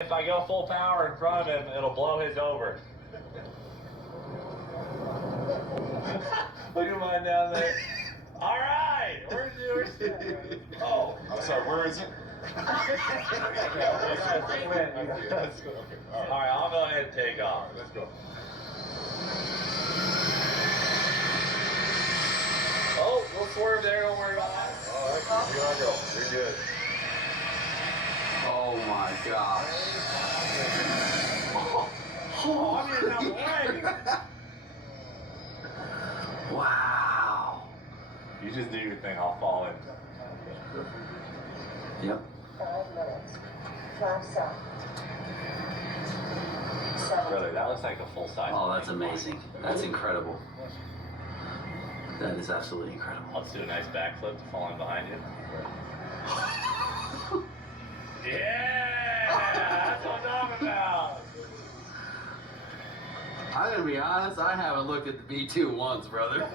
If I go full power in front of him, it'll blow his over. Look at mine down there. All right, where's yours? Oh, I'm sorry, where is it? All right, I'll go ahead and take off. Let's go. Oh, we'll swerve there, don't worry about that. All right, here I go. You're good. Oh my gosh. Oh, I'm getting out of the way. Wow. You just do your thing, I'll fall in. Yep. 5 minutes. Flash south. Brother, that looks like a full size. Oh, that's amazing. That's incredible. That is absolutely incredible. Let's do a nice backflip to fall in behind you. Yeah, that's what I'm talking about. I'm gonna be honest, I haven't looked at the B2 once, brother.